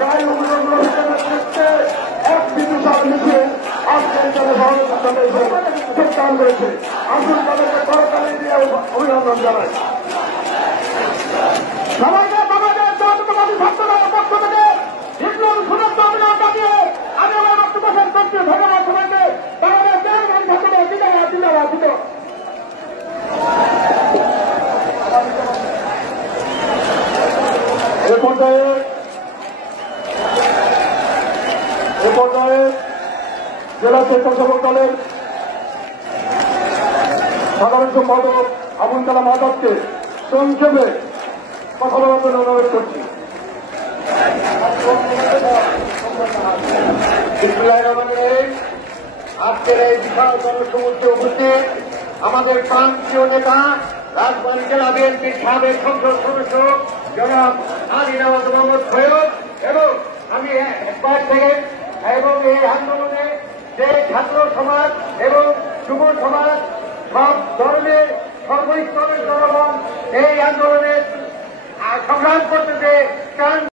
গাড়ি উপযোগগুলো এক বিদ্যুৎ মিছিল আজকের জনসভাপতি যোগদান করেছে। আসুন তাদেরকে করতালি দিয়ে অভিনন্দন জানাই। সবাইকে আমাদের জাতীয়তাবাদী ছাত্রদলের পক্ষ থেকে বিপ্লবী সুরক্ষা অভিযান জানিয়ে আমি আমার বক্তব্য শেষ করছি। ধন্যবাদ সবাইকে। তাহলে এ পর্যায়ে জেলা স্বেচ্ছাসেবক দলের সাধারণ সম্পাদক আবুল কালাম আজাদকে সংক্ষেপে কথা বলার জন্য অনুরোধ করছি। আজকের এই বিশাল জনসমুদ্রে উপস্থিত আমাদের প্রান্তীয় নেতা রাজবাড়ী জেলা বিএনপির সাবেক সংসদ সদস্য জনাব আলী নওয়াজ মোহাম্মদ সৈয়দ এবং আমি একবার থেকে এবং এই আন্দোলনে যে ছাত্র সমাজ এবং যুব সমাজ সব ধরনের সর্বস্তরের জনগণ এই আন্দোলনে সংগ্রাম করতেছে।